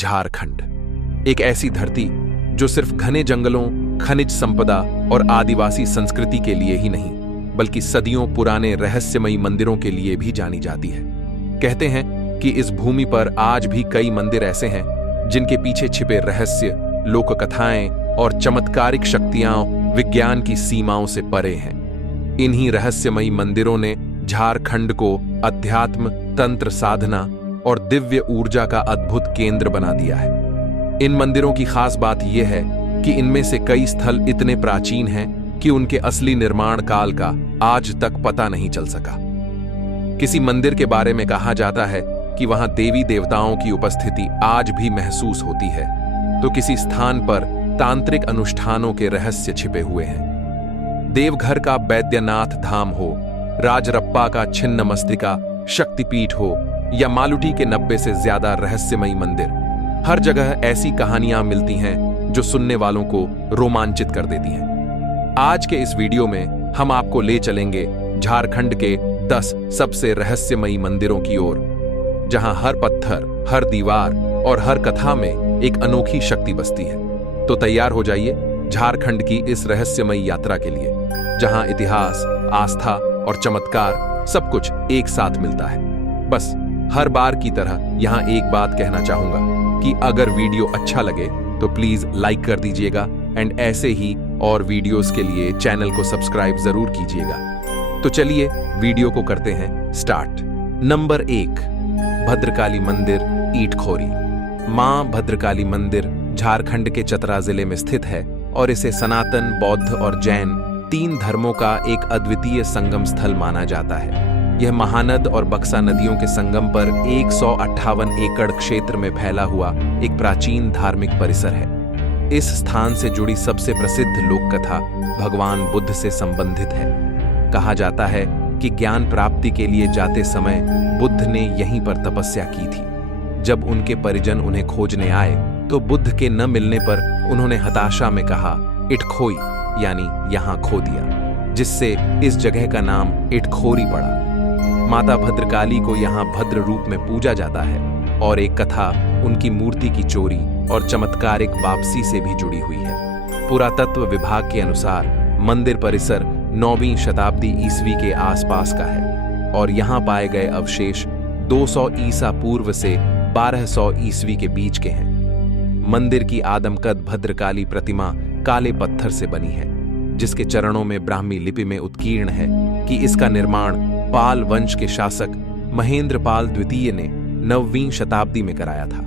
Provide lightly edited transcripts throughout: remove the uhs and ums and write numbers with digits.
झारखंड एक ऐसी धरती जो सिर्फ घने जंगलों, खनिज संपदा और आदिवासी संस्कृति के लिए ही नहीं बल्कि सदियों पुराने रहस्यमयी मंदिरों के लिए भी जानी जाती है। कहते हैं कि इस भूमि पर आज भी कई मंदिर ऐसे हैं जिनके पीछे छिपे रहस्य, लोक कथाएं और चमत्कारिक शक्तियां विज्ञान की सीमाओं से परे हैं। इन्हीं रहस्यमयी मंदिरों ने झारखंड को अध्यात्म, तंत्र साधना और दिव्य ऊर्जा का अद्भुत केंद्र बना दिया है। इन मंदिरों की खास बात यह है कि इनमें से कई स्थल इतने प्राचीन हैं कि उनके असली निर्माण काल का आज तक पता नहीं चल सका। किसी मंदिर के बारे में कहा जाता है कि वहां देवी देवताओं की उपस्थिति आज भी महसूस होती है, तो किसी स्थान पर तांत्रिक अनुष्ठानों के रहस्य छिपे हुए हैं। देवघर का बैद्यनाथ धाम हो, राजरप्पा का छिन्नमस्तिका शक्तिपीठ हो या मालुटी के 90 से ज्यादा रहस्यमयी मंदिर, हर जगह ऐसी कहानियां मिलती हैं जो सुनने वालों को रोमांचित कर देती हैं। आज के इस वीडियो में हम आपको ले चलेंगे झारखंड के 10 सबसे रहस्यमयी मंदिरों की ओर, जहां हर पत्थर, हर दीवार और हर कथा में एक अनोखी शक्ति बसती है। तो तैयार हो जाइए झारखंड की इस रहस्यमयी यात्रा के लिए, जहां इतिहास, आस्था और चमत्कार सब कुछ एक साथ मिलता है। बस हर बार की तरह यहां एक बात कहना चाहूंगा कि अगर वीडियो अच्छा लगे तो प्लीज लाइक कर दीजिएगा एंड ऐसे ही और वीडियोस के लिए चैनल को सब्सक्राइब जरूर कीजिएगा। तो चलिए वीडियो को करते हैं स्टार्ट। नंबर 1, भद्रकाली मंदिर, ईटखोरी। मां भद्रकाली मंदिर झारखंड के चतरा जिले में स्थित है और इसे सनातन, बौद्ध और जैन 3 धर्मों का एक अद्वितीय संगम स्थल माना जाता है। यह महानद और बक्सा नदियों के संगम पर 158 एकड़ क्षेत्र में फैला हुआ एक प्राचीन धार्मिक परिसर है। इस स्थान से जुड़ी सबसे प्रसिद्ध लोक कथा भगवान बुद्ध से संबंधित है। कहा जाता है कि ज्ञान प्राप्ति के लिए जाते समय बुद्ध ने यहीं पर तपस्या की थी। जब उनके परिजन उन्हें खोजने आए तो बुद्ध के न मिलने पर उन्होंने हताशा में कहा इटखोई, यानी यहां खो दिया, जिससे इस जगह का नाम इटखोरी पड़ा। माता भद्रकाली को यहाँ भद्र रूप में पूजा जाता है और एक कथा उनकी मूर्ति की चोरी और चमत्कारिक वापसी से भी जुड़ी हुई है। पुरातत्व विभाग के अनुसार मंदिर परिसर 9वीं शताब्दी ईस्वी के आसपास का है और यहाँ पाए गए अवशेष 200 ईसा पूर्व से 1200 ईस्वी के बीच के हैं। मंदिर की आदमकद भद्रकाली प्रतिमा काले पत्थर से बनी है, जिसके चरणों में ब्राह्मी लिपि में उत्कीर्ण है कि इसका निर्माण पाल वंश के शासक महेंद्र पाल द्वितीय ने 9वीं शताब्दी में कराया था।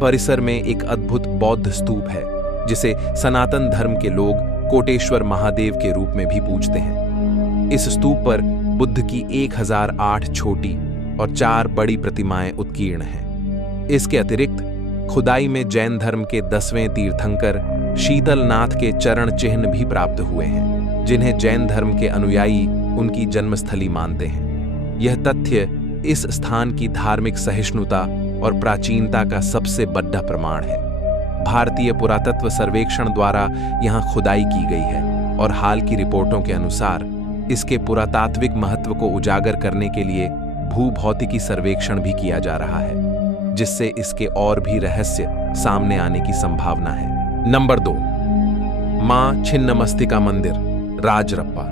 परिसर में एक अद्भुत बौद्ध स्तूप है जिसे सनातन धर्म के लोग कोटेश्वर महादेव के रूप में भी पूजते हैं। इस स्तूप पर बुद्ध की 1008 छोटी और 4 बड़ी प्रतिमाएं उत्कीर्ण हैं। इसके अतिरिक्त खुदाई में जैन धर्म के 10वें तीर्थंकर शीतलनाथ के चरण चिन्ह भी प्राप्त हुए हैं, जिन्हें जैन धर्म के अनुयायी उनकी जन्मस्थली मानते हैं। यह तथ्य इस स्थान की धार्मिक सहिष्णुता और प्राचीनता का सबसे बड़ा प्रमाण है। भारतीय पुरातत्व सर्वेक्षण द्वारा यहाँ खुदाई की गई है और हाल की रिपोर्टों के अनुसार इसके पुरातात्विक महत्व को उजागर करने के लिए भूभौतिकी सर्वेक्षण भी किया जा रहा है, जिससे इसके और भी रहस्य सामने आने की संभावना है। नंबर 2, मां छिन्नमस्तिका मंदिर, राजरप्पा।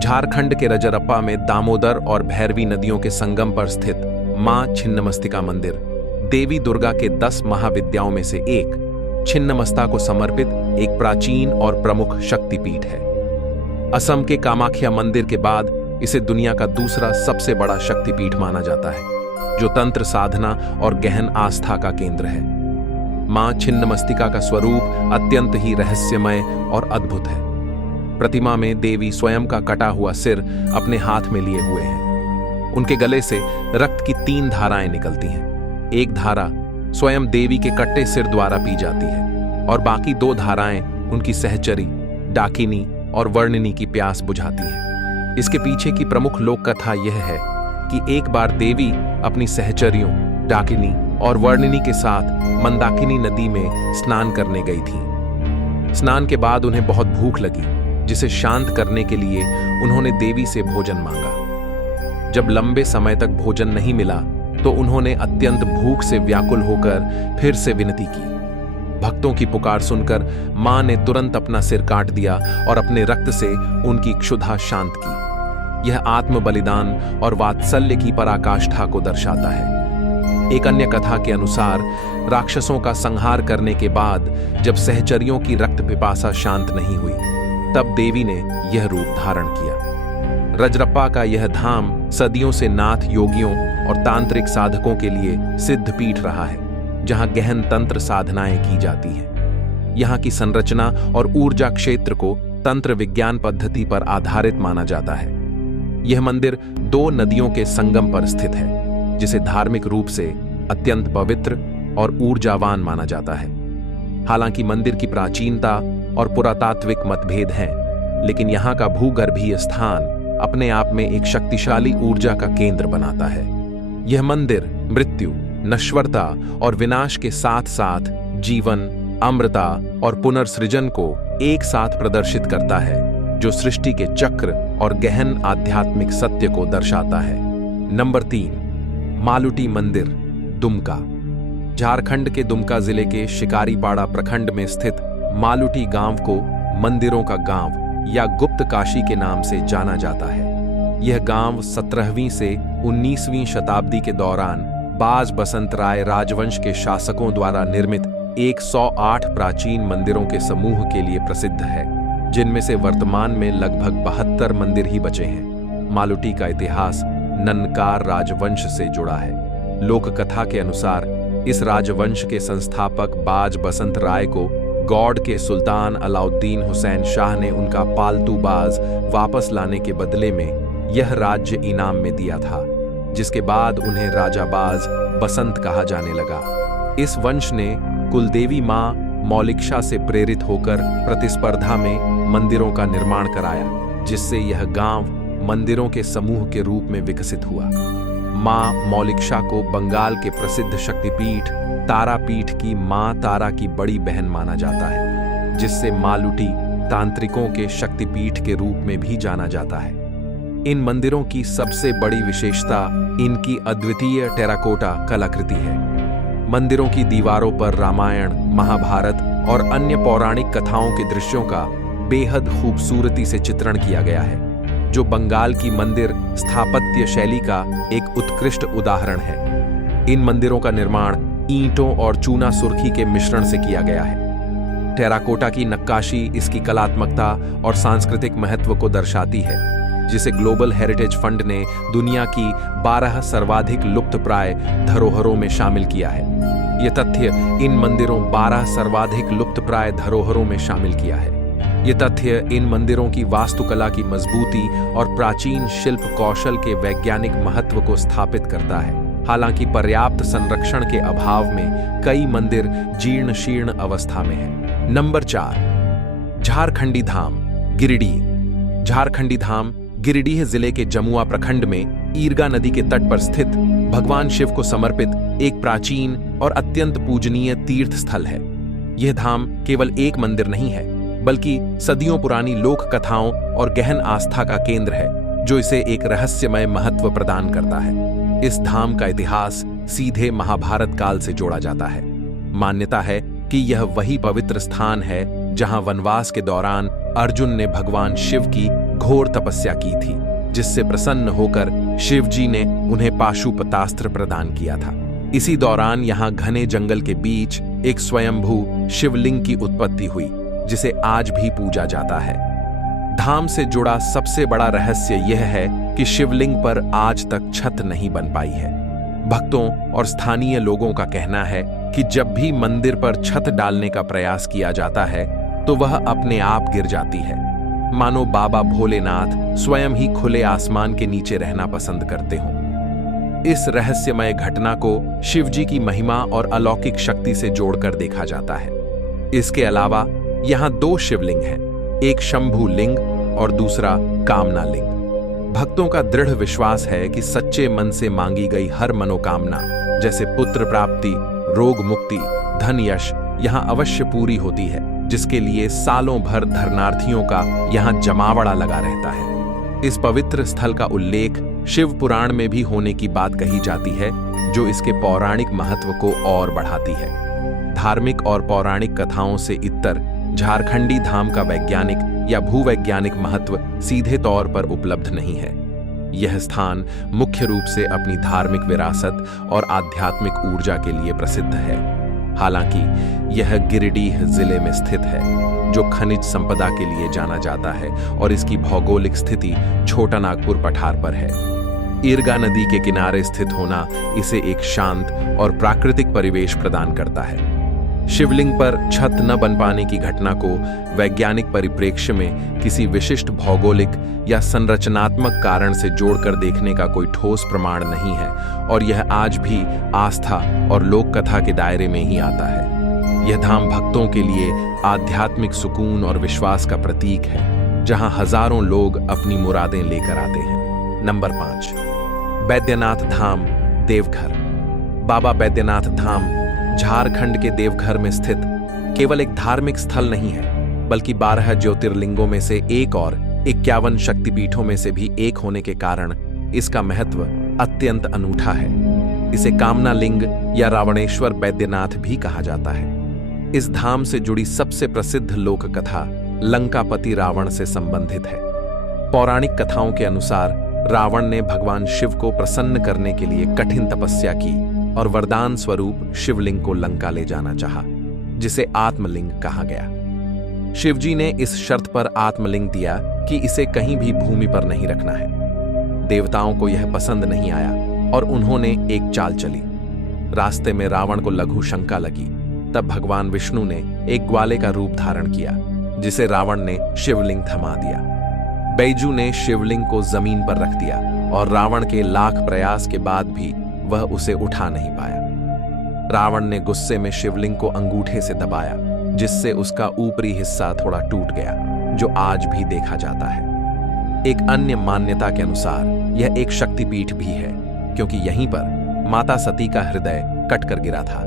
झारखंड के रजरप्पा में दामोदर और भैरवी नदियों के संगम पर स्थित मां छिन्नमस्तिका मंदिर देवी दुर्गा के 10 महाविद्याओं में से एक छिन्नमस्ता को समर्पित एक प्राचीन और प्रमुख शक्तिपीठ है। असम के कामाख्या मंदिर के बाद इसे दुनिया का दूसरा सबसे बड़ा शक्तिपीठ माना जाता है, जो तंत्र साधना और गहन आस्था का केंद्र है। मां छिन्नमस्तिका का स्वरूप अत्यंत ही रहस्यमय और अद्भुत है। प्रतिमा में देवी स्वयं का कटा हुआ सिर अपने हाथ में लिए हुए हैं। उनके गले से रक्त की 3 धाराएं निकलती हैं। एक धारा स्वयं देवी के कटे सिर द्वारा पी जाती है और बाकी 2 धाराएं उनकी सहचरी डाकिनी और वर्णिनी की प्यास बुझाती हैं। इसके पीछे की प्रमुख लोक कथा यह है कि एक बार देवी अपनी सहचरियों डाकिनी और वर्णिनी के साथ मंदाकिनी नदी में स्नान करने गई थी। स्नान के बाद उन्हें बहुत भूख लगी, जिसे शांत करने के लिए उन्होंने देवी से भोजन मांगा। जब लंबे समय तक भोजन नहीं मिला तो उन्होंने अत्यंत भूख से व्याकुल होकर फिर से विनती की। भक्तों की पुकार सुनकर मां ने तुरंत अपना सिर काट दिया और अपने रक्त से उनकी क्षुधा शांत की। यह आत्म बलिदान और वात्सल्य की पराकाष्ठा को दर्शाता है। एक अन्य कथा के अनुसार राक्षसों का संहार करने के बाद जब सहचरियों की रक्त पिपासा शांत नहीं हुई, तब देवी ने यह रूप धारण किया। रजरप्पा का यह धाम सदियों से नाथ योगियों और तांत्रिक साधकों के लिए सिद्ध पीठ रहा है, जहां गहन तंत्र साधनाएं की जाती हैं। यहां की संरचना और ऊर्जा क्षेत्र को तंत्र विज्ञान पद्धति पर आधारित माना जाता है। यह मंदिर 2 नदियों के संगम पर स्थित है, जिसे धार्मिक रूप से अत्यंत पवित्र और ऊर्जावान माना जाता है। हालांकि मंदिर की प्राचीनता और पुरातात्विक मतभेद हैं, लेकिन यहाँ का भूगर्भीय स्थान अपने आप में एक शक्तिशाली ऊर्जा का केंद्र बनाता है। यह मंदिर मृत्यु, नश्वरता और विनाश के साथ साथ जीवन, अमृता और पुनर्सृजन को एक साथ प्रदर्शित करता है, जो सृष्टि के चक्र और गहन आध्यात्मिक सत्य को दर्शाता है। नंबर 3, मालुटी मंदिर, दुमका। झारखंड के दुमका जिले के शिकारीपाड़ा प्रखंड में स्थित मालुटी गांव को मंदिरों का गांव या गुप्त काशी के नाम से जाना जाता है। यह गांव 17वीं से 19वीं शताब्दी के दौरान बाज बसंत राय राजवंश के शासकों द्वारा निर्मित 108 प्राचीन मंदिरों के समूह के लिए प्रसिद्ध है, जिनमें से वर्तमान में लगभग 72 मंदिर ही बचे हैं। मालुटी का इतिहास नन्कार राजवंश से जुड़ा है। लोक कथा के अनुसार इस राजवंश के संस्थापक बाज बसंत राय को गौड़ के सुल्तान अलाउद्दीन हुसैन शाह ने उनका पालतू बाज वापस लाने के बदले में यह राज्य इनाम में दिया था, जिसके बाद उन्हें राजा बाज बसंत कहा जाने लगा। इस वंश ने कुलदेवी मां मौलिक्षा से प्रेरित होकर प्रतिस्पर्धा में मंदिरों का निर्माण कराया, जिससे यह गांव मंदिरों के समूह के रूप में विकसित हुआ। मां मौलिक्षा को बंगाल के प्रसिद्ध शक्तिपीठ तारापीठ की मां तारा की बड़ी बहन माना जाता है, जिससे मालुटी तांत्रिकों के शक्तिपीठ के रूप में भी जाना जाता है। इन मंदिरों की सबसे बड़ी विशेषता इनकी अद्वितीय टेराकोटा कलाकृति है। मंदिरों की दीवारों पर रामायण, महाभारत और अन्य पौराणिक कथाओं के दृश्यों का बेहद खूबसूरती से चित्रण किया गया है, जो बंगाल की मंदिर स्थापत्य शैली का एक उत्कृष्ट उदाहरण है। इन मंदिरों का निर्माण ईंटों और चूना सुर्खी के मिश्रण से किया गया है। टेराकोटा की नक्काशी इसकी कलात्मकता और सांस्कृतिक महत्व को दर्शाती है, जिसे ग्लोबल हेरिटेज फंड ने दुनिया की 12 सर्वाधिक लुप्तप्राय धरोहरों में शामिल किया है। यह तथ्य इन मंदिरों 12 सर्वाधिक लुप्तप्राय धरोहरों में शामिल किया है। ये तथ्य इन मंदिरों की वास्तुकला की मजबूती और प्राचीन शिल्प कौशल के वैज्ञानिक महत्व को स्थापित करता है। हालांकि पर्याप्त संरक्षण के अभाव में कई मंदिर जीर्ण शीर्ण अवस्था में हैं। नंबर 4, झारखंडी धाम, गिरिडीह। झारखंडी धाम गिरिडीह जिले के जमुआ प्रखंड में ईरगा नदी के तट पर स्थित भगवान शिव को समर्पित एक प्राचीन और अत्यंत पूजनीय तीर्थ स्थल है। यह धाम केवल एक मंदिर नहीं है, बल्कि सदियों पुरानी लोक कथाओं और गहन आस्था का केंद्र है, जो इसे एक रहस्यमय महत्व प्रदान करता है। इस धाम का इतिहास सीधे महाभारत काल से जोड़ा जाता है। मान्यता है कि यह वही पवित्र स्थान है जहां वनवास के दौरान अर्जुन ने भगवान शिव की घोर तपस्या की थी, जिससे प्रसन्न होकर शिव जी ने उन्हें पाशुपतास्त्र प्रदान किया था। इसी दौरान यहां घने जंगल के बीच एक स्वयंभू शिवलिंग की उत्पत्ति हुई, जिसे आज भी पूजा जाता है। धाम से जुड़ा सबसे बड़ा रहस्य यह है कि शिवलिंग पर आज तक छत नहीं बन पाई है। भक्तों और स्थानीय लोगों का कहना है कि जब भी मंदिर पर छत डालने का प्रयास किया जाता है, तो वह अपने आप गिर जाती है, मानो बाबा भोलेनाथ स्वयं ही खुले आसमान के नीचे रहना पसंद करते हों। इस रहस्यमय घटना को शिवजी की महिमा और अलौकिक शक्ति से जोड़कर देखा जाता है। इसके अलावा यहाँ 2 शिवलिंग हैं, एक शंभु लिंग और दूसरा कामना लिंग। भक्तों का दृढ़ विश्वास है कि सच्चे मन से मांगी गई हर मनोकामना, जैसे पुत्र प्राप्ति, रोग मुक्ति, धन यश, यहाँ अवश्य पूरी होती है, जिसके लिए सालों भर धर्नार्थियों का यहाँ जमावड़ा लगा रहता है। इस पवित्र स्थल का उल्लेख शिव पुराण में भी होने की बात कही जाती है, जो इसके पौराणिक महत्व को और बढ़ाती है। धार्मिक और पौराणिक कथाओं से इतर झारखंडी धाम का वैज्ञानिक या भूवैज्ञानिक महत्व सीधे तौर पर उपलब्ध नहीं है। यह स्थान मुख्य रूप से अपनी धार्मिक विरासत और आध्यात्मिक ऊर्जा के लिए प्रसिद्ध है। हालांकि यह गिरिडीह जिले में स्थित है, जो खनिज संपदा के लिए जाना जाता है और इसकी भौगोलिक स्थिति छोटा नागपुर पठार पर है। इरगा नदी के किनारे स्थित होना इसे एक शांत और प्राकृतिक परिवेश प्रदान करता है। शिवलिंग पर छत न बन पाने की घटना को वैज्ञानिक परिप्रेक्ष्य में किसी विशिष्ट भौगोलिक या संरचनात्मक कारण से जोड़कर देखने का कोई ठोस प्रमाण नहीं है और यह आज भी आस्था और लोक कथा के दायरे में ही आता है। यह धाम भक्तों के लिए आध्यात्मिक सुकून और विश्वास का प्रतीक है, जहां हजारों लोग अपनी मुरादें लेकर आते हैं। नंबर 5, बैद्यनाथ धाम, देवघर। बाबा बैद्यनाथ धाम झारखंड के देवघर में स्थित केवल एक धार्मिक स्थल नहीं है, बल्कि 12 ज्योतिर्लिंगों में से एक और 51 शक्तिपीठों में से भी एक होने के कारण इसका महत्व अत्यंत अनूठा है। इसे कामना लिंग या रावणेश्वर बैद्यनाथ भी कहा जाता है। इस धाम से जुड़ी सबसे प्रसिद्ध लोक कथा लंकापति रावण से संबंधित है। पौराणिक कथाओं के अनुसार रावण ने भगवान शिव को प्रसन्न करने के लिए कठिन तपस्या की और वरदान स्वरूप शिवलिंग को लंका ले जाना चाहा, जिसे आत्मलिंग कहा गया। शिवजी ने इस शर्त पर आत्मलिंग दिया कि इसे कहीं भी भूमि पर नहीं रखना है। देवताओं को यह पसंद नहीं आया और उन्होंने एक चाल चली। रास्ते में रावण को लघु शंका लगी। तब भगवान विष्णु ने एक ग्वाले का रूप धारण किया, जिसे रावण ने शिवलिंग थमा दिया। बैजू ने शिवलिंग को जमीन पर रख दिया और रावण के लाख प्रयास के बाद भी वह उसे उठा नहीं पाया। रावण ने गुस्से में शिवलिंग को अंगूठे से दबाया, जिससे उसका ऊपरी हिस्सा थोड़ा टूट गया, जो आज भी देखा जाता है। एक अन्य मान्यता के अनुसार यह एक शक्तिपीठ भी है, क्योंकि यहीं पर माता सती का हृदय कटकर गिरा था,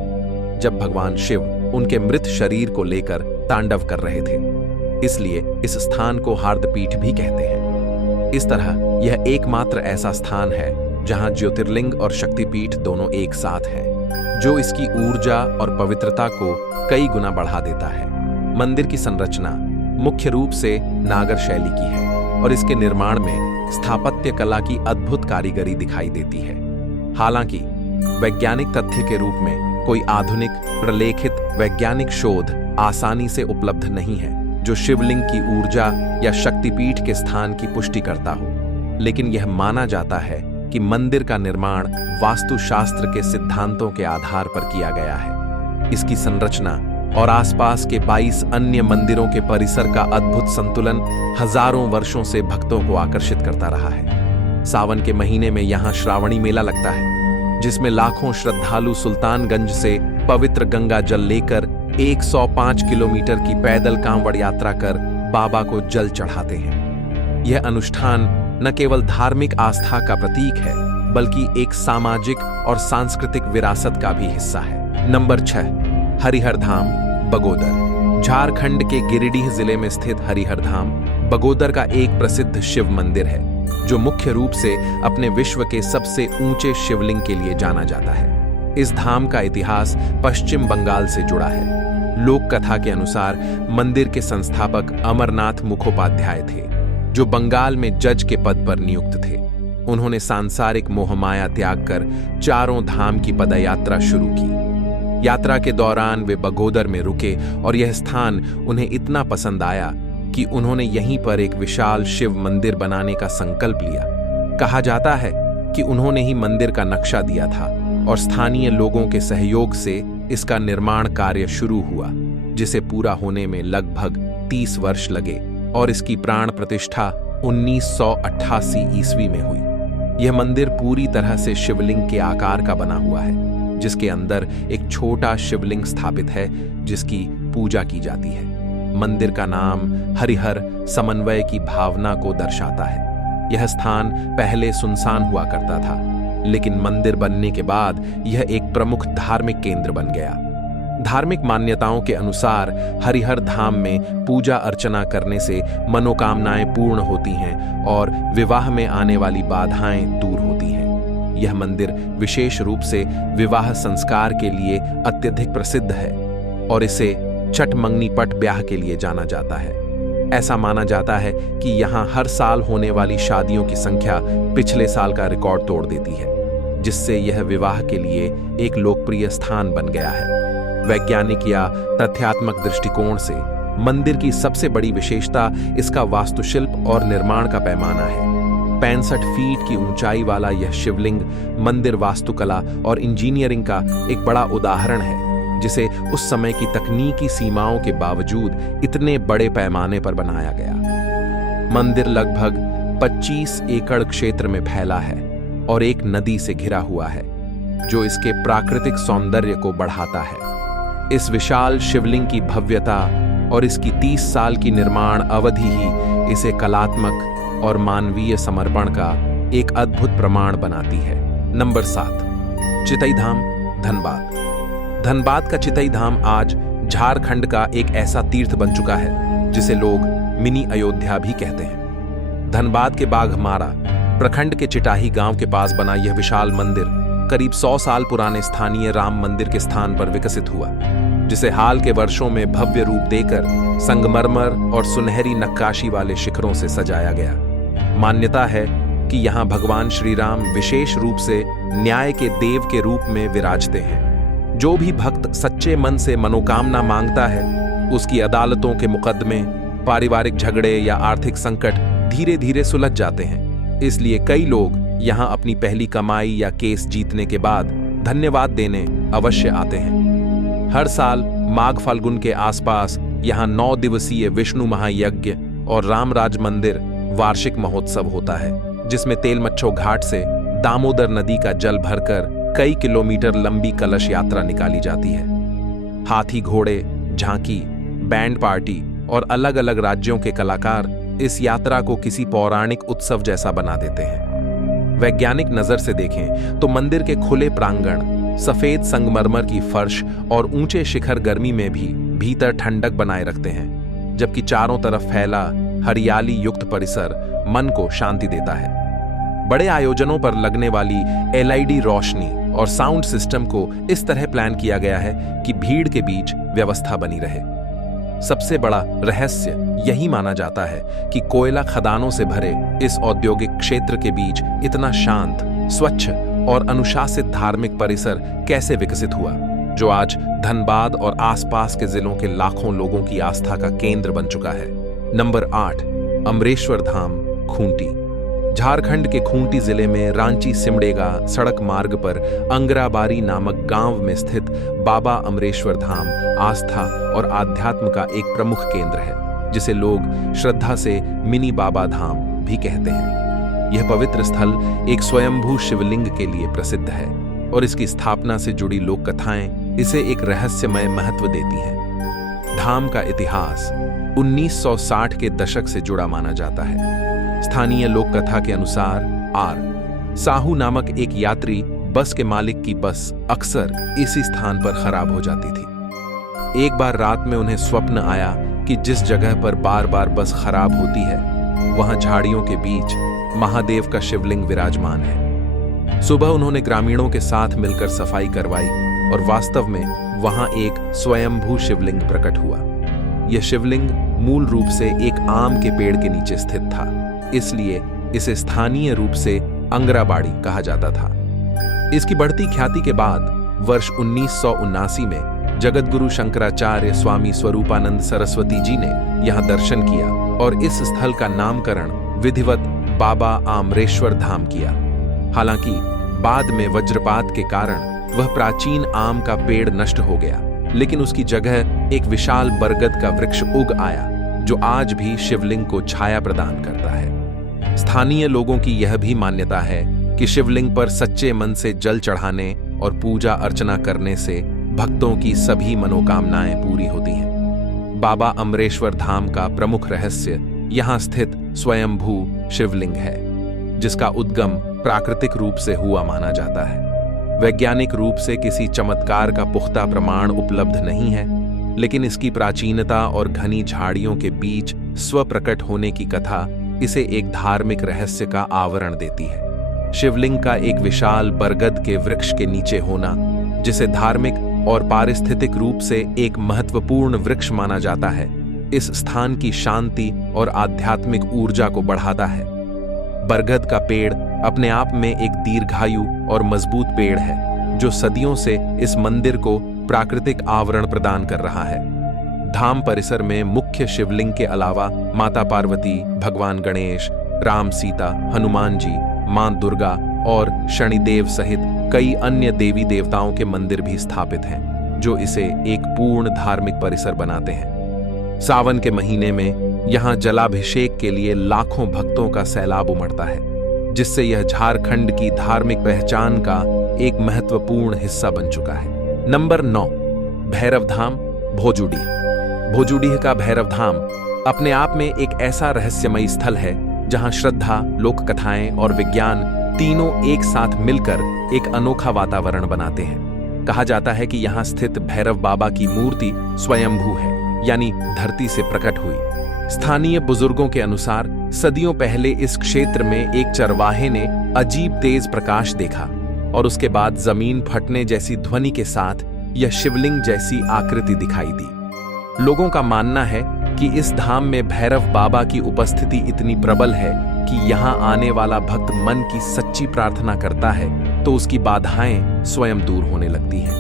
जब भगवान शिव उनके मृत शरीर को लेकर तांडव कर रहे थे। इसलिए इस स्थान को हार्दपीठ भी कहते हैं। इस तरह यह एकमात्र ऐसा स्थान है जहां ज्योतिर्लिंग और शक्तिपीठ दोनों एक साथ हैं, जो इसकी ऊर्जा और पवित्रता को कई गुना बढ़ा देता है। मंदिर की संरचना मुख्य रूप से नागर शैली की है और इसके निर्माण में स्थापत्य कला की अद्भुत कारीगरी दिखाई देती है। हालांकि वैज्ञानिक तथ्य के रूप में कोई आधुनिक प्रलेखित वैज्ञानिक शोध आसानी से उपलब्ध नहीं है जो शिवलिंग की ऊर्जा या शक्तिपीठ के स्थान की पुष्टि करता हो, लेकिन यह माना जाता है कि मंदिर का निर्माण वास्तुशास्त्र के सिद्धांतों के आधार पर किया गया है। इसकी संरचना और आसपास के 22 अन्य मंदिरों के परिसर का अद्भुत संतुलन हजारों वर्षों से भक्तों को आकर्षित करता रहा है। सावन के महीने में यहाँ श्रावणी मेला लगता है, जिसमें लाखों श्रद्धालु सुल्तानगंज से पवित्र गंगा जल लेकर 105 किलोमीटर की पैदल कांवड़ यात्रा कर बाबा को जल चढ़ाते हैं। यह अनुष्ठान न केवल धार्मिक आस्था का प्रतीक है, बल्कि एक सामाजिक और सांस्कृतिक विरासत का भी हिस्सा है। नंबर 6, हरिहर धाम, बगोदर। झारखंड के गिरिडीह जिले में स्थित हरिहर धाम बगोदर का एक प्रसिद्ध शिव मंदिर है, जो मुख्य रूप से अपने विश्व के सबसे ऊंचे शिवलिंग के लिए जाना जाता है। इस धाम का इतिहास पश्चिम बंगाल से जुड़ा है। लोक कथा के अनुसार मंदिर के संस्थापक अमरनाथ मुखोपाध्याय थे, जो बंगाल में जज के पद पर नियुक्त थे। उन्होंने सांसारिक मोहमाया त्याग कर चारों धाम की पदयात्रा शुरू की। यात्रा के दौरान वे बगोदर में रुके और यह स्थान उन्हें इतना पसंद आया कि उन्होंने यहीं पर एक विशाल शिव मंदिर बनाने का संकल्प लिया। कहा जाता है कि उन्होंने ही मंदिर का नक्शा दिया था और स्थानीय लोगों के सहयोग से इसका निर्माण कार्य शुरू हुआ, जिसे पूरा होने में लगभग 30 वर्ष लगे और इसकी प्राण प्रतिष्ठा 1988 ईस्वी में हुई। यह मंदिर पूरी तरह से शिवलिंग के आकार का बना हुआ है, जिसके अंदर एक छोटा शिवलिंग स्थापित है जिसकी पूजा की जाती है। मंदिर का नाम हरिहर समन्वय की भावना को दर्शाता है। यह स्थान पहले सुनसान हुआ करता था, लेकिन मंदिर बनने के बाद यह एक प्रमुख धार्मिक केंद्र बन गया। धार्मिक मान्यताओं के अनुसार हरिहर धाम में पूजा अर्चना करने से मनोकामनाएं पूर्ण होती हैं और विवाह में आने वाली बाधाएं दूर होती हैं। यह मंदिर विशेष रूप से विवाह संस्कार के लिए अत्यधिक प्रसिद्ध है और इसे चटमंगनी पट ब्याह के लिए जाना जाता है। ऐसा माना जाता है कि यहाँ हर साल होने वाली शादियों की संख्या पिछले साल का रिकॉर्ड तोड़ देती है, जिससे यह विवाह के लिए एक लोकप्रिय स्थान बन गया है। वैज्ञानिक या तथ्यात्मक दृष्टिकोण से मंदिर की सबसे बड़ी विशेषता इसका वास्तुशिल्प और निर्माण का पैमाना है। 65 फीट की ऊंचाई वाला यह शिवलिंग मंदिर वास्तुकला और इंजीनियरिंग का एक बड़ा उदाहरण है, जिसे उस समय की तकनीकी सीमाओं के बावजूद इतने बड़े पैमाने पर बनाया गया। मंदिर लगभग 25 एकड़ क्षेत्र में फैला है और एक नदी से घिरा हुआ है, जो इसके प्राकृतिक सौंदर्य को बढ़ाता है। इस विशाल शिवलिंग की भव्यता और इसकी 30 साल की निर्माण अवधि ही इसे कलात्मक और मानवीय समर्पण का एक अद्भुत प्रमाण बनाती है। नंबर 7, चितई धाम, धनबाद। धनबाद का चितई धाम आज झारखंड का एक ऐसा तीर्थ बन चुका है जिसे लोग मिनी अयोध्या भी कहते हैं। धनबाद के बाघमारा प्रखंड के चिटाही गांव के पास बना यह विशाल मंदिर करीब 100 साल पुराने स्थानीय राम मंदिर के स्थान पर विकसित हुआ, जिसे हाल के वर्षों में भव्य रूप देकर संगमरमर और सुनहरी नक्काशी वाले शिखरों से सजाया गया। मान्यता है कि यहाँ भगवान श्री राम विशेष रूप से न्याय के देव के रूप में विराजते हैं। जो भी भक्त सच्चे मन से मनोकामना मांगता है, उसकी अदालतों के मुकदमे, पारिवारिक झगड़े या आर्थिक संकट धीरे धीरे सुलझ जाते हैं। इसलिए कई लोग यहाँ अपनी पहली कमाई या केस जीतने के बाद धन्यवाद देने अवश्य आते हैं। हर साल माघ फाल्गुन के आसपास यहाँ 9 दिवसीय विष्णु महायज्ञ और रामराज मंदिर वार्षिक महोत्सव होता है, जिसमें तेलमच्छो घाट से दामोदर नदी का जल भरकर कई किलोमीटर लंबी कलश यात्रा निकाली जाती है। हाथी, घोड़े, झांकी, बैंड पार्टी और अलग अलग राज्यों के कलाकार इस यात्रा को किसी पौराणिक उत्सव जैसा बना देते हैं। वैज्ञानिक नजर से देखें तो मंदिर के खुले प्रांगण, सफेद संगमरमर की फर्श और ऊंचे शिखर गर्मी में भी भीतर ठंडक बनाए रखते हैं, जबकि चारों तरफ फैला हरियाली युक्त परिसर मन को शांति देता है। बड़े आयोजनों पर लगने वाली LED रोशनी और साउंड सिस्टम को इस तरह प्लान किया गया है कि भीड़ के बीच व्यवस्था बनी रहे। सबसे बड़ा रहस्य यही माना जाता है कि कोयला खदानों से भरे इस औद्योगिक क्षेत्र के बीच इतना शांत, स्वच्छ और अनुशासित धार्मिक परिसर कैसे विकसित हुआ, जो आज धनबाद और आसपास के जिलों के लाखों लोगों की आस्था का केंद्र बन चुका है। नंबर 8, अमरेश्वर धाम, खूंटी। झारखंड के खूंटी जिले में रांची सिमडेगा सड़क मार्ग पर अंगराबारी नामक गांव में स्थित बाबा अमरेश्वर धाम आस्था और आध्यात्म का एक प्रमुख केंद्र है, जिसे लोग श्रद्धा से मिनी बाबा धाम भी कहते हैं। यह पवित्र स्थल एक स्वयंभू शिवलिंग के लिए प्रसिद्ध है और इसकी स्थापना से जुड़ी लोक कथाएं इसे एक रहस्यमय महत्व देती हैं। धाम का इतिहास 1960 के दशक से जुड़ा माना जाता है। स्थानीय लोक कथा के अनुसार साहू नामक एक यात्री बस के मालिक की बस अक्सर इसी स्थान पर खराब हो जाती थी। एक बार रात में उन्हें स्वप्न आया कि जिस जगह पर बार बार बस खराब होती है, वहां झाड़ियों के बीच महादेव का शिवलिंग विराजमान है। सुबह उन्होंने ग्रामीणों के साथ मिलकर सफाई करवाई और वास्तव में वहां एक स्वयंभू शिवलिंग प्रकट हुआ। यह शिवलिंग मूल रूप से एक आम के पेड़ के नीचे स्थित था, इसलिए इसे स्थानीय रूप से अंगराबाड़ी कहा जाता था। इसकी बढ़ती ख्याति के बाद वर्ष 1979 में जगतगुरु शंकराचार्य स्वामी स्वरूपानंद सरस्वती जी ने यहां दर्शन किया और इस स्थल का नामकरण विधिवत बाबा आमरेश्वर धाम किया। हालांकि बाद में वज्रपात के कारण वह प्राचीन आम का पेड़ नष्ट हो गया, लेकिन उसकी जगह एक विशाल बरगद का वृक्ष उग आया, जो आज भी शिवलिंग को छाया प्रदान करता है। स्थानीय लोगों की यह भी मान्यता है कि शिवलिंग पर सच्चे मन से जल चढ़ाने और पूजा अर्चना करने से भक्तों की सभी मनोकामनाएं पूरी होती हैं। बाबा अमरेश्वर धाम का प्रमुख रहस्य यहाँ स्थित स्वयंभू शिवलिंग है, जिसका उद्गम प्राकृतिक रूप से हुआ माना जाता है। वैज्ञानिक रूप से किसी चमत्कार का पुख्ता प्रमाण उपलब्ध नहीं है, लेकिन इसकी प्राचीनता और घनी झाड़ियों के बीच स्वप्रकट होने की कथा इसे एक धार्मिक रहस्य का आवरण देती है। शिवलिंग का एक विशाल बरगद के वृक्ष के नीचे होना, जिसे धार्मिक और पारिस्थितिक रूप से एक महत्वपूर्ण वृक्ष माना जाता है, इस स्थान की शांति और आध्यात्मिक ऊर्जा को बढ़ाता है। बरगद का पेड़ अपने आप में एक दीर्घायु और मजबूत पेड़ है, जो सदियों से इस मंदिर को प्राकृतिक आवरण प्रदान कर रहा है। धाम परिसर में मुख्य शिवलिंग के अलावा माता पार्वती, भगवान गणेश, राम सीता, हनुमान जी, मां दुर्गा और शनिदेव सहित कई अन्य देवी देवताओं के मंदिर भी स्थापित हैं, जो इसे एक पूर्ण धार्मिक परिसर बनाते हैं। सावन के महीने में यहां जलाभिषेक के लिए लाखों भक्तों का सैलाब उमड़ता है, जिससे यह झारखंड की धार्मिक पहचान का एक महत्वपूर्ण हिस्सा बन चुका है। नंबर 9, भैरव धाम, भोजूडीह। भोजूडीह का भैरव धाम अपने आप में एक ऐसा रहस्यमयी स्थल है जहां श्रद्धा, लोक कथाएं और विज्ञान तीनों एक साथ मिलकर एक अनोखा वातावरण बनाते हैं। कहा जाता है कि यहां स्थित भैरव बाबा की मूर्ति स्वयंभू है, यानी धरती से प्रकट हुई। स्थानीय बुजुर्गों के अनुसार सदियों पहले इस क्षेत्र में एक चरवाहे ने अजीब तेज प्रकाश देखा और उसके बाद जमीन फटने जैसी ध्वनि के साथ यह शिवलिंग जैसी आकृति दिखाई दी। लोगों का मानना है कि इस धाम में भैरव बाबा की उपस्थिति इतनी प्रबल है कि यहाँ आने वाला भक्त मन की सच्ची प्रार्थना करता है तो उसकी बाधाएं स्वयं दूर होने लगती हैं।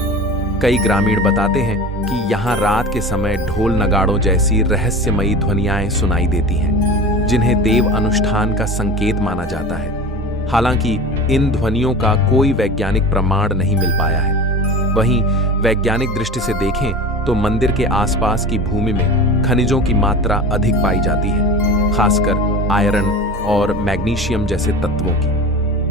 कई ग्रामीण बताते हैं कि यहाँ रात के समय ढोल नगाड़ों जैसी रहस्यमयी ध्वनियाएं सुनाई देती हैं, जिन्हें देव अनुष्ठान का संकेत माना जाता है। हालांकि इन ध्वनियों का कोई वैज्ञानिक प्रमाण नहीं मिल पाया है। वहीं वैज्ञानिक दृष्टि से देखें तो मंदिर के आसपास की भूमि में खनिजों की मात्रा अधिक पाई जाती है, खासकर आयरन और मैग्नीशियम जैसे तत्वों की।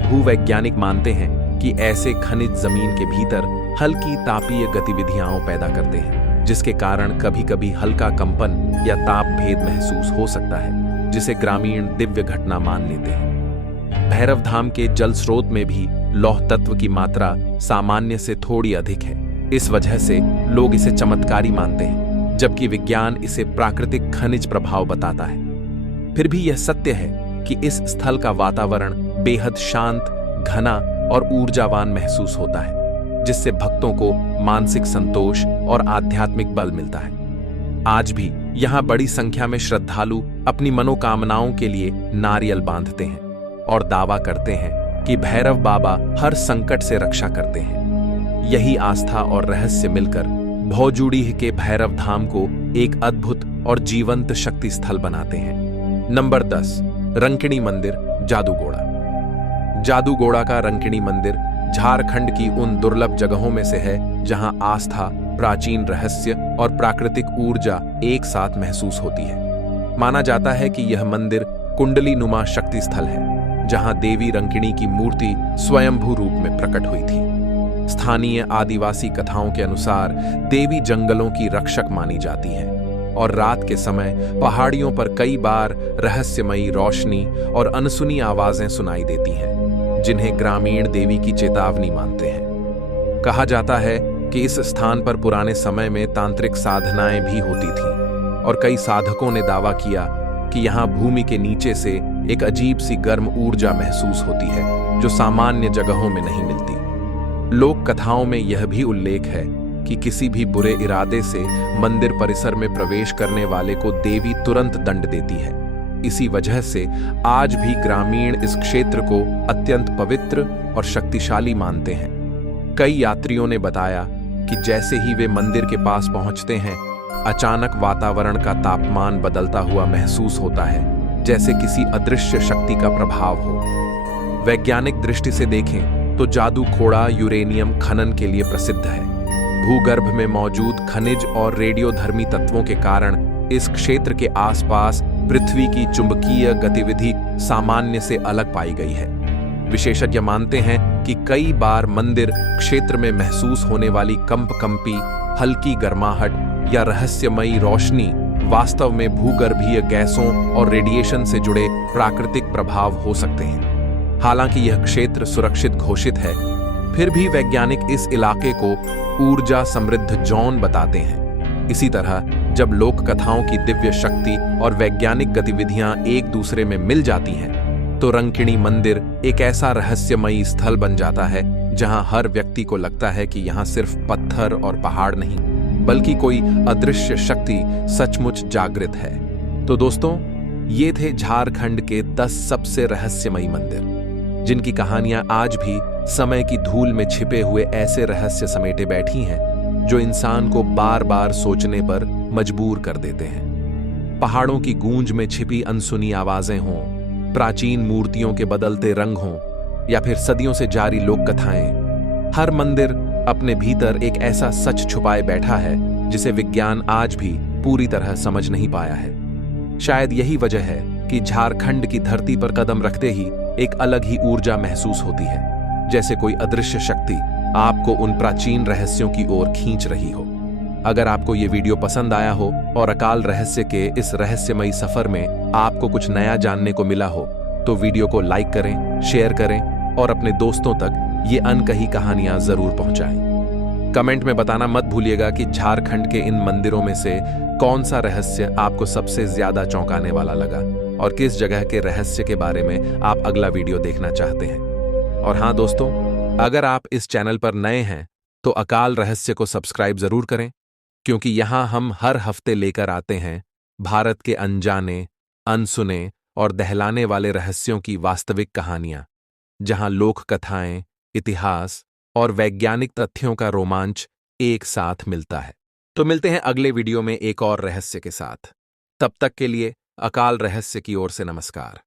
भूवैज्ञानिक मानते हैं कि ऐसे खनिज जमीन के भीतर हल्की तापीय गतिविधियां पैदा करते हैं, जिसके कारण कभी-कभी हल्का कंपन या ताप भेद महसूस हो सकता है, जिसे ग्रामीण दिव्य घटना मान लेते हैं। भैरव धाम के जल स्रोत में भी लौह तत्व की मात्रा सामान्य से थोड़ी अधिक है। इस वजह से लोग इसे चमत्कारी मानते हैं, जबकि विज्ञान इसे प्राकृतिक खनिज प्रभाव बताता है। फिर भी यह सत्य है कि इस स्थल का वातावरण बेहद शांत, घना और ऊर्जावान महसूस होता है, जिससे भक्तों को मानसिक संतोष और आध्यात्मिक बल मिलता है। आज भी यहाँ बड़ी संख्या में श्रद्धालु अपनी मनोकामनाओं के लिए नारियल बांधते हैं और दावा करते हैं कि भैरव बाबा हर संकट से रक्षा करते हैं। यही आस्था और रहस्य मिलकर भोजूडीह के भैरव धाम को एक अद्भुत और जीवंत शक्ति स्थल बनाते हैं। नंबर 10, रंकिणी मंदिर, जादूगोड़ा। जादूगोड़ा का रंकिणी मंदिर झारखंड की उन दुर्लभ जगहों में से है जहां आस्था, प्राचीन रहस्य और प्राकृतिक ऊर्जा एक साथ महसूस होती है। माना जाता है कि यह मंदिर कुंडली नुमा शक्ति स्थल है, जहां देवी रंकिणी की मूर्ति स्वयंभू रूप में प्रकट हुई थी। स्थानीय आदिवासी कथाओं के अनुसार देवी जंगलों की रक्षक मानी जाती है और रात के समय पहाड़ियों पर कई बार रहस्यमयी रोशनी और अनसुनी आवाजें सुनाई देती हैं, जिन्हें ग्रामीण देवी की चेतावनी मानते हैं। कहा जाता है कि इस स्थान पर पुराने समय में तांत्रिक साधनाएं भी होती थीं और कई साधकों ने दावा किया कि यहाँ भूमि के नीचे से एक अजीब सी गर्म ऊर्जा महसूस होती है, जो सामान्य जगहों में नहीं मिलती। लोक कथाओं में यह भी उल्लेख है कि किसी भी बुरे इरादे से मंदिर परिसर में प्रवेश करने वाले को देवी तुरंत दंड देती है। इसी वजह से आज भी ग्रामीण इस क्षेत्र को अत्यंत पवित्र और शक्तिशाली मानते हैं। कई यात्रियों ने बताया कि जैसे ही वे मंदिर के पास पहुंचते हैं, अचानक वातावरण का तापमान बदलता हुआ महसूस होता है, जैसे किसी अदृश्य शक्ति का प्रभाव हो। वैज्ञानिक दृष्टि से देखें तो जादूगोड़ा यूरेनियम खनन के लिए प्रसिद्ध है। भूगर्भ में मौजूद खनिज और रेडियोधर्मी तत्वों के कारण इस क्षेत्र के आसपास पृथ्वी की चुंबकीय गतिविधि सामान्य से अलग पाई गई है। विशेषज्ञ मानते हैं कि कई बार मंदिर क्षेत्र में महसूस होने वाली कंपकंपी, हल्की गर्माहट या रहस्यमयी रोशनी वास्तव में भूगर्भीय गैसों और रेडिएशन से जुड़े प्राकृतिक प्रभाव हो सकते हैं। हालांकि यह क्षेत्र सुरक्षित घोषित है, फिर भी वैज्ञानिक इस इलाके को ऊर्जा समृद्ध जोन बताते हैं। इसी तरह जब लोक कथाओं की दिव्य शक्ति और वैज्ञानिक गतिविधियां एक दूसरे में मिल जाती हैं, तो रंकिणी मंदिर एक ऐसा रहस्यमयी स्थल बन जाता है जहां हर व्यक्ति को लगता है कि यहां सिर्फ पत्थर और पहाड़ नहीं, बल्कि कोई अदृश्य शक्ति सचमुच जागृत है। तो दोस्तों, ये थे झारखंड के 10 सबसे रहस्यमयी मंदिर, जिनकी कहानियां आज भी समय की धूल में छिपे हुए ऐसे रहस्य समेटे बैठी हैं जो इंसान को बार बार सोचने पर मजबूर कर देते हैं। पहाड़ों की गूंज में छिपी अनसुनी आवाजें हों, प्राचीन मूर्तियों के बदलते रंग हों, या फिर सदियों से जारी लोक कथाएं, हर मंदिर अपने भीतर एक ऐसा सच छुपाए बैठा है जिसे विज्ञान आज भी पूरी तरह समझ नहीं पाया है। शायद यही वजह है कि झारखंड की धरती पर कदम रखते ही एक अलग ही ऊर्जा महसूस होती है, जैसे कोई अदृश्य शक्ति आपको उन प्राचीन रहस्यों की ओर खींच रही हो। अगर आपको ये वीडियो पसंद आया हो और अकाल रहस्य के इस रहस्यमयी सफर में आपको कुछ नया जानने को मिला हो, तो वीडियो को लाइक करें, शेयर करें और अपने दोस्तों तक ये अनकही कहानियां जरूर पहुंचाएं। कमेंट में बताना मत भूलिएगा कि झारखंड के इन मंदिरों में से कौन सा रहस्य आपको सबसे ज्यादा चौंकाने वाला लगा और किस जगह के रहस्य के बारे में आप अगला वीडियो देखना चाहते हैं। और हाँ दोस्तों, अगर आप इस चैनल पर नए हैं तो अकाल रहस्य को सब्सक्राइब जरूर करें, क्योंकि यहां हम हर हफ्ते लेकर आते हैं भारत के अनजाने, अनसुने और दहलाने वाले रहस्यों की वास्तविक कहानियां, जहां लोक कथाएं, इतिहास और वैज्ञानिक तथ्यों का रोमांच एक साथ मिलता है। तो मिलते हैं अगले वीडियो में एक और रहस्य के साथ। तब तक के लिए अकाल रहस्य की ओर से नमस्कार।